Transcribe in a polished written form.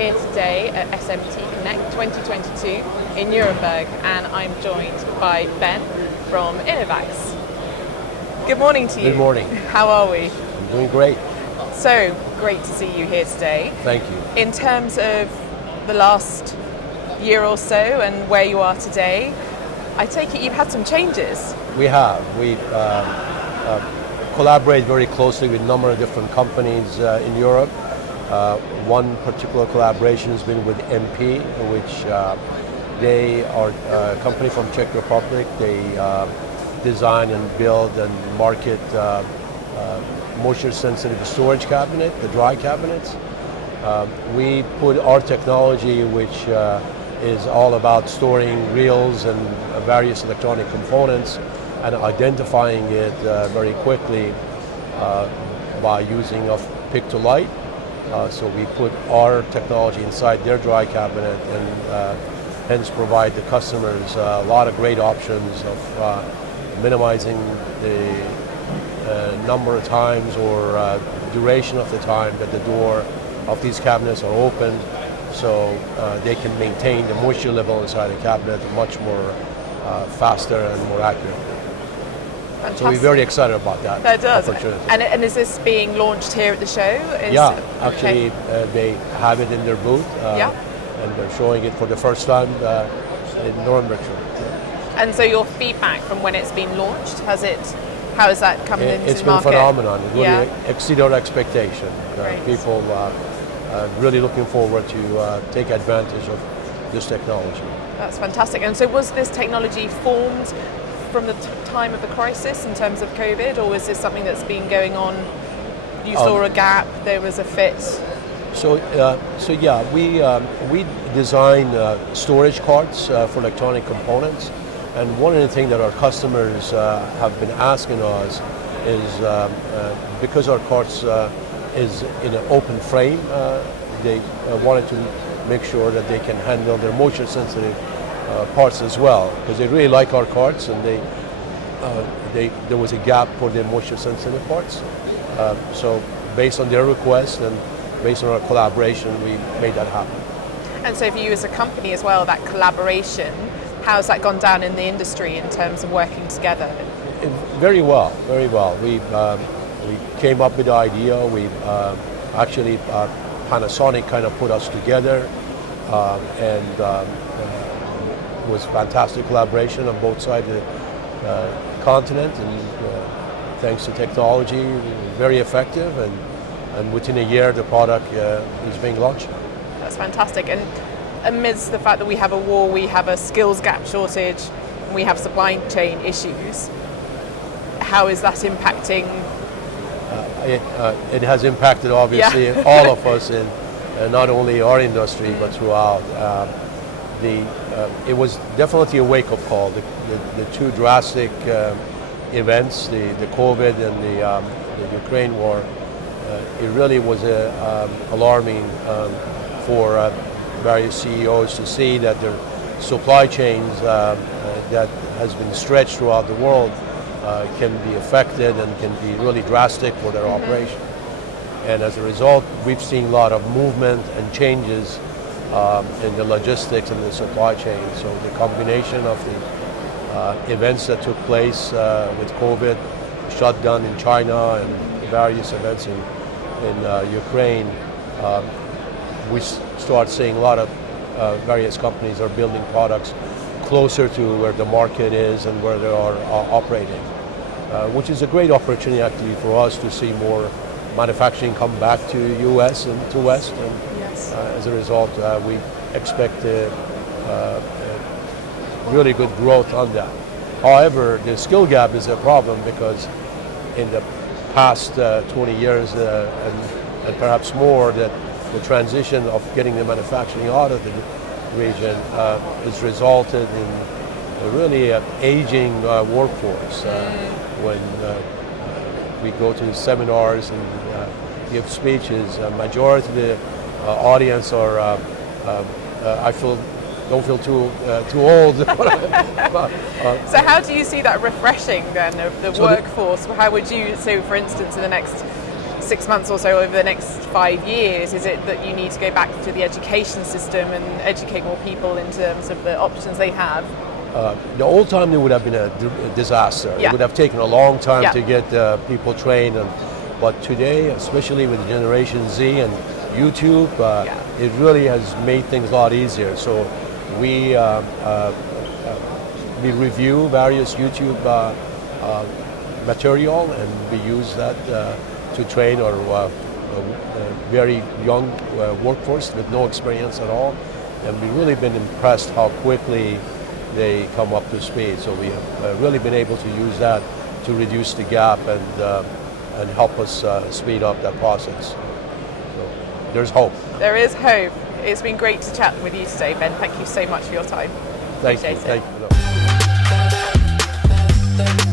here today at SMTconnect 2022 in Nuremberg, and I'm joined by Ben from Inovaxe. Good morning to you. Good morning. How are we? I'm doing great. So great to see you here today. Thank you. In terms of the last year or so and where you are today, I take it you've had some changes. We have. We collaborate very closely with a number of different companies in Europe. One particular collaboration has been with MP, which they are a company from Czech Republic. They design and build and market moisture-sensitive storage cabinet, the dry cabinets. We put our technology, which is all about storing reels and various electronic components and identifying it very quickly by using of pick-to-light. So we put our technology inside their dry cabinet and hence provide the customers a lot of great options of minimizing the number of times or duration of the time that the door of these cabinets are open, so they can maintain the moisture level inside the cabinet much more faster and more accurate. Fantastic. So we're very excited about that. That does. Opportunity. And is this being launched here at the show? Yeah, actually they have it in their booth and they're showing it for the first time in Nuremberg. And so your feedback from when it's been launched, how has that come into the market? It's been phenomenal. It really exceeded our expectation. People really looking forward to take advantage of this technology. That's fantastic. And so was this technology formed from the time of the crisis in terms of COVID, or was this something that's been going on? You saw a gap, there was a fit? So yeah, we design storage carts for electronic components, and one of the things that our customers have been asking us is because our carts is in an open frame, they wanted to make sure that they can handle their moisture sensitive parts as well, because they really like our carts, and there was a gap for their moisture sensitive parts. So based on their request and based on our collaboration, we made that happen. And so for you as a company as well, that collaboration, how's that gone down in the industry in terms of working together? Very well, very well. We came up with the idea. We actually Panasonic kind of put us together, and it was fantastic collaboration on both sides of the continent, and thanks to technology, very effective, and within a year the product is being launched. That's fantastic. And amidst the fact that we have a war, we have a skills gap shortage, and we have supply chain issues, how is that impacting? It has impacted obviously all of us in not only our industry but throughout. It was definitely a wake-up call. The two drastic events, the COVID and the Ukraine war, it really was alarming for various CEOs to see that their supply chains that has been stretched throughout the world can be affected and can be really drastic for their operation. And as a result, we've seen a lot of movement and changes in the logistics and the supply chain. So the combination of the events that took place with COVID, shutdown in China, and various events in Ukraine, we start seeing a lot of various companies are building products closer to where the market is and where they are operating, which is a great opportunity actually for us to see more manufacturing come back to U.S. and to West, and as a result, we expect really good growth on that. However, the skill gap is a problem because in the past 20 years and perhaps more, that the transition of getting the manufacturing out of the region has resulted in a really aging workforce. When we go to seminars and give speeches, majority of the audience are, don't feel too old. So how do you see that refreshing then of the workforce? How would you, so for instance, in the next 6 months or so over the next 5 years? Is it that you need to go back to the education system and educate more people in terms of the options they have? The old time, it would have been a disaster. Yeah. It would have taken a long time Yeah. to get people trained. But today, especially with Generation Z and YouTube, it really has made things a lot easier. So we review various YouTube material, and we use that to train our very young workforce with no experience at all. And we've really been impressed how quickly they come up to speed. So we have really been able to use that to reduce the gap and help us speed up that process. So there's hope. There is hope. It's been great to chat with you today, Ben. Thank you so much for your time. Thank you. Appreciate it. Thank you.